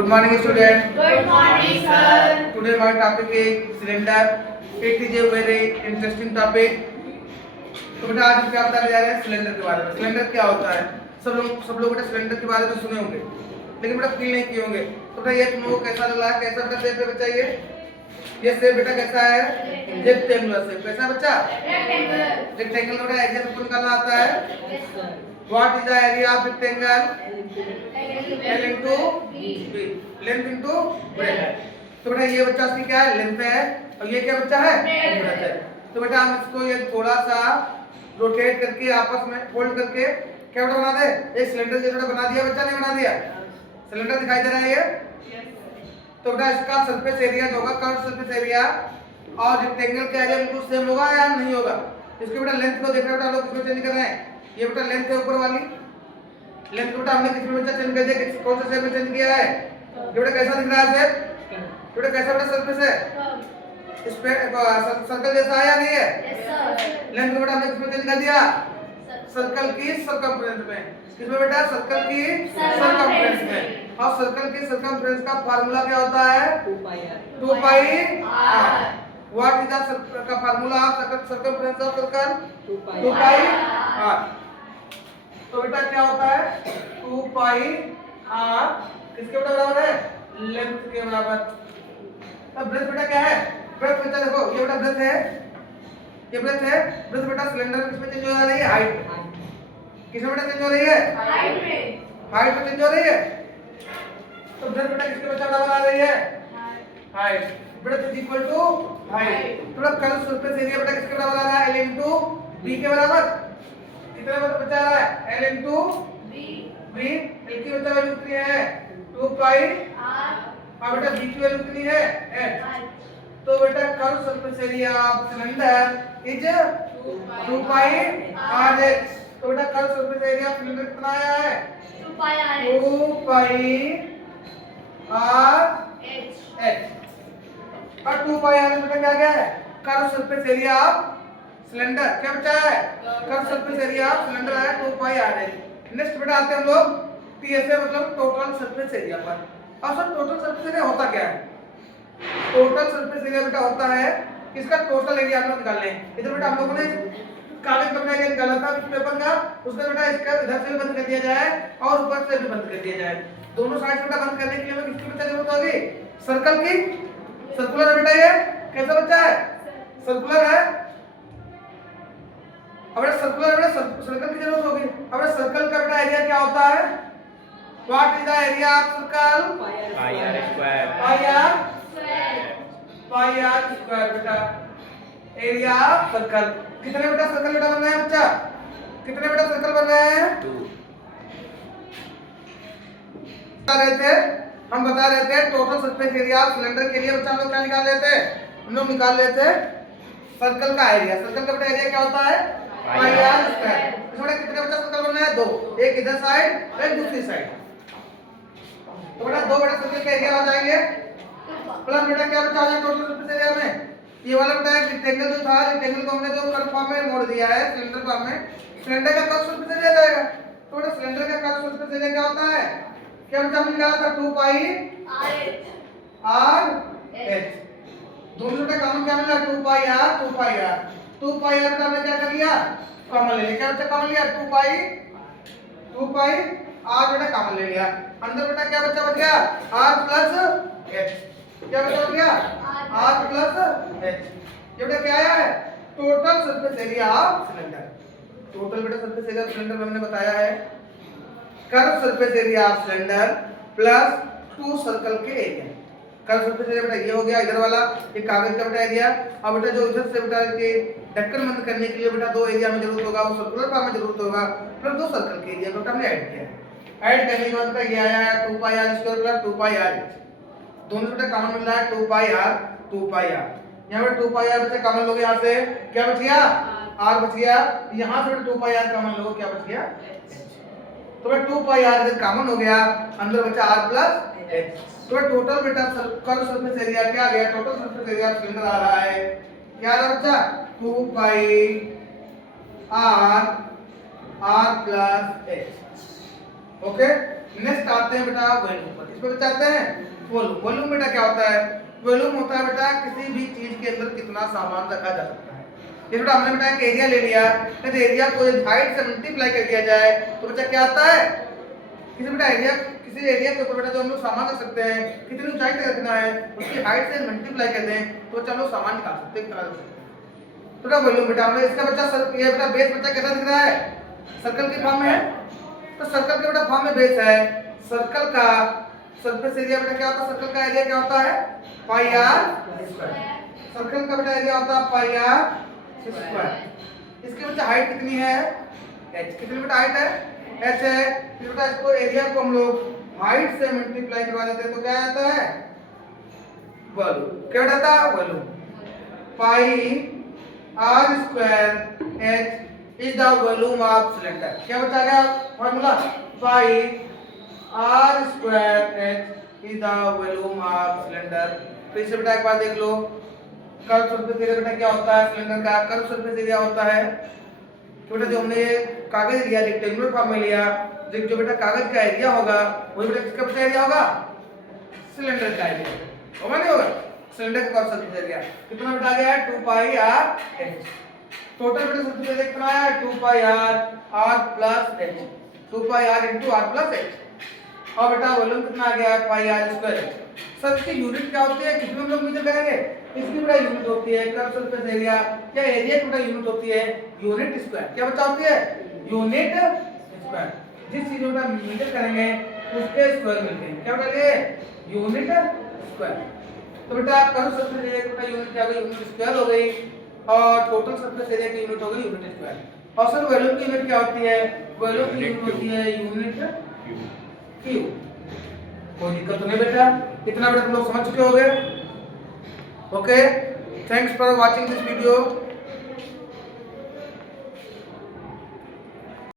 Good morning, student. Good morning, sir. Today my topic is cylinder. It is a very interesting topic. तो बेटा आज हम क्या बताने जा रहे हैं सिलेंडर के बारे में। सिलेंडर क्या होता है? सब लोग बेटा सिलेंडर के बारे में सुने होंगे, लेकिन बेटा फील नहीं किए होंगे। तो बेटा ये तुम लोगों को कैसा लग रहा है? कैसा बेटा शेप है बच्चा? ये शेप बेटा कैसा है? Rectangular shape. कैसा बच्चा? रेक्टेंगल बेटा एरिया सबको निकालना आता है। What is the area of rectangle? L into B. Length into breadth. तो बेटा ये बच्चा इसकी क्या है? लेंथ है, और ये क्या बच्चा है? ब्रेडथ है। तो बेटा हम इसको ये थोड़ा सा रोटेट करके आपस में फोल्ड करके क्या बेटा बना दे? एक सिलेंडर जैसा बना दिया बच्चा, नहीं बना दिया? सिलेंडर दिखाई दे रहा है ये? तो बेटा इसका सरफेस एरिया जो होगा, कर्व सरफेस एरिया और रेक्टेंगल का एरिया बिल्कुल सेम होगा या नहीं होगा? इसके बेटा लेंथ को देख रहे हो बेटा, लोग किसमें चेंज कर रहे हैं? ये बेटा लेंथ है ऊपर वाली, लेंथ बेटा हमने किस में चेंज कर दिया? कौन से शेप में चेंज किया है? ये बेटा कैसा दिख रहा है शेप? बेटा कैसा बेटा सरफेस है? इस पे सर्कल जैसा है या नहीं है? लेंथ बेटा हमने किस में चेंज कर दिया? सर्कल की सर्कमफ्रेंस में। किसमें बेटा? सर्कल की सर्कमफ्रेंस में। और सर्कल की सर्कमफ्रेंस का फार्मूला क्या होता है? 2 पाई r। व्हाट इज द का formula of circumference of circle? 2 pi r। तो बेटा क्या होता है? 2 पाई r किसके बराबर है? लेंथ के बराबर। अब ब्रेथ बेटा क्या है? ब्रेथ बेटा देखो, ये बेटा ब्रेथ है, ये ब्रेथ है। ब्रेथ बेटा सिलेंडर किसमें चेंज हो रही है? हाइट में। किसमें बेटा चेंज हो रही है? हाइट में। हाइट में चेंज हो रही है। तो ब्रेथ बेटा किसके बराबर आ रही है? Height. Breadth is equal to height. तो कर्व सरफेस एरिया बेटा किसके बराबर आ रहा है? L into B के बराबर। कितना बचा आ रहा है? L into B। L की बचा वैल्यू कितनी है? 2 पाई r। और बेटा B की वैल्यू कितनी है? h। तो बेटा curve surface area of cylinder is 2 pi rh। तो बेटा curve surface area of cylinder कितना आया है? 2 पाई r। 2 पाई rh। और 2 पाई r बेटा क्या क्या है? Curve surface area of cylinder. क्या बचा है? Curve surface area of cylinder आया 2 पाई rh। नेक्स्ट बेटा आते हैं हम लोग TSA मतलब टोटल सरफेस एरिया पर। और सर टोटल सरफेस एरिया होता क्या है? टोटल सरफेस एरिया बेटा होता है इसका टोटल एरिया हम लोग निकाल लें। इधर बेटा हम लोगों ने कागज का एरिया निकाला था इस पेपर का, उसका बेटा इसका इधर से भी बंद कर दिया जाए और ऊपर से भी बंद कर दिया जाए। दोनों साइड बेटा बंद करने के लिए हमें किसकी बेटा जरूरत होगी? सर्कल की। सर्कुलर बेटा ये कैसा बच्चा है? सर्कुलर है। अब बेटा सर्कुलर बेटा सर्कल की जरूरत होगी। अब बेटा सर्कल का बेटा एरिया क्या होता है? What is the area of circle? Pi r square. Pi r square बेटा एरिया ऑफ सर्कल। कितने बेटा सर्कल बेटा बन रहे हैं बच्चा? कितने बेटा सर्कल बन रहे हैं? 2। हम बता रहे थे total surface area of cylinder के लिए बच्चा हम लोग क्या निकाल लेते हैं? हम लोग निकाल लेते हैं सर्कल का एरिया। सर्कल का बेटा एरिया क्या होता है? पाई r स्क्वायर। इसमें कितने बेटा सर्कल बन रहे हैं? 2। एक इधर साइड एक दूसरी साइड। तो बेटा 2 बेटा सर्कल का एरिया आ जाएंगे प्लस बेटा क्या बचा है टोटल सरफेस एरिया में? ये वाला बेटा एक रेक्टेंगल जो था, रेक्टेंगल को हमने जो कर्व फॉर्म में मोड़ दिया है सिलेंडर फॉर्म में, सिलेंडर का कर्व सरफेस एरिया जाएगा। तो बेटा सिलेंडर का कर्व सरफेस एरिया क्या होता है? क्या बेटा हमने निकाला था? 2 पाई rh। दोनों बेटा कॉमन क्या मिला? 2 पाई r 2 पाई r। 2 पाई r बेटा हमने क्या कर लिया? कॉमन ले लिया। क्या बच्चा कॉमन लिया? 2 पाई r बेटा कॉमन ले लिया। अंदर बेटा क्या बच्चा बच गया? r plus h। क्या बचा बच गया? r plus h। ये बेटा क्या आया है? Total surface area of cylinder. Total बेटा सरफेस एरिया ऑफ सिलेंडर हमने बताया है curve surface area of cylinder plus 2 circle के एरिया। कर्व सरफेस एरिया बेटा ये हो गया इधर वाला, ये कागज का बेटा एरिया। और बेटा जो इधर से बेटा के ढक्कन बंद करने के लिए बेटा 2 एरिया में जरूरत होगा, वो सर्कुलर फॉर्म में जरूरत होगा, प्लस 2 सर्कल के एरिया बेटा हमने ऐड किया है। ऐड करने के बाद बेटा ये आया है 2 पाई r स्क्वायर प्लस 2 पाई r। दोनों बेटा कॉमन मिल रहा है 2 पाई r 2 पाई r। यहाँ पे 2 पाई r बच्चे कॉमन लोगे, यहाँ से क्या बच गया? r बच गया। यहाँ से 2 पाई r कॉमन लोगे, क्या बच गया? तो बेटा 2 पाई r इधर कॉमन हो गया, अंदर बचा r प्लस h। तो टोटल बेटा कर्व सरफेस एरिया क्या आ गया? टोटल सरफेस एरिया सिलेंडर आ रहा है क्या आ रहा है बच्चा? 2 पाई r plus h। Okay next आते हैं बेटा वैल्यू पर। इसको चाहते हैं वॉल्यूम। वॉल्यूम बेटा क्या होता है? वॉल्यूम होता है बेटा किसी भी चीज के अंदर कितना सामान रखा जा सकता है। ये बेटा हमने बेटा एक एरिया ले लिया, तो एरिया को हाइट से मल्टीप्लाई कर दिया जाए तो बच्चा क्या आता है? किसी बेटा एरिया, किसी एरिया के ऊपर बेटा जो हम लोग सामान रख सकते हैं, कितनी ऊंचाई तक रखना है, उसकी हाइट से मल्टीप्लाई कर दें तो बच्चा हम लोग सामान निकाल सकते हैं कितना रख सकते हैं। तो बेटा वॉल्यूम बेटा हमने इसका बच्चा ये बेटा बेस बच्चा कैसा दिख रहा है? सर्कल के फॉर्म में है। तो सर्कल के बेटा फॉर्म में बेस है। सर्कल का सरफेस एरिया बेटा क्या होता है? सर्कल का एरिया क्या होता है? पाई आर स्क्वायर। सर्कल का बेटा एरिया होता है पाई आर स्क्वायर। इसकी बेटा हाइट कितनी है? h। कितनी बेटा हाइट है? h है। फिर बेटा इसको एरिया को हम लोग हाइट से मल्टीप्लाई करवा देते हैं तो क्या आता है? वॉल्यूम। क्या बेटा आता है? Volume. Pi r square h is the volume of cylinder. क्या बचा गया formula? Pi r square h is the volume of cylinder. फिर से बेटा एक बार देख लो, कर्व सरफेस एरिया बेटा क्या होता है? सिलेंडर का कर्व सरफेस एरिया होता है तो बेटा जो हमने कागज लिया रेक्टेंगुलर फॉर्म में लिया, जो बेटा कागज का एरिया होगा वही बेटा किसका बेटा एरिया होगा? सिलेंडर का एरिया होगा नहीं होगा? सिलेंडर का कर्व सरफेस एरिया कितना बेटा आ गया है? 2 पाई आर h। टोटल बेटा सरफेस एरिया कितना आया? 2 pi r plus h। 2 pi r into r plus h। और बेटा वॉल्यूम कितना आ गया? Pi r square. सर इसकी यूनिट क्या होती है? कितने लोग मीटर करेंगे? इसकी बेटा यूनिट होती है कर्व सरफेस एरिया। क्या एरिया की बेटा यूनिट होती है? Unit square. क्या बच्चा होती है? Unit square. जिस चीज को बेटा मीटर करेंगे उसके स्क्वायर मिलते हैं। क्या बेटा ये? Unit square. तो बेटा कर्व सरफेस एरिया की बेटा यूनिट क्या हो गई? यूनिट स्क्वायर हो गई। और टोटल सरफेस एरिया की यूनिट हो गई यूनिट स्क्वायर। और सर वॉल्यूम की यूनिट क्या होती है? वॉल्यूम की यूनिट होती है यूनिट क्यू। कोई दिक्कत तो नहीं बेटा? इतना बेटा तुम लोग समझ चुके होगे। Okay, thanks for watching this video.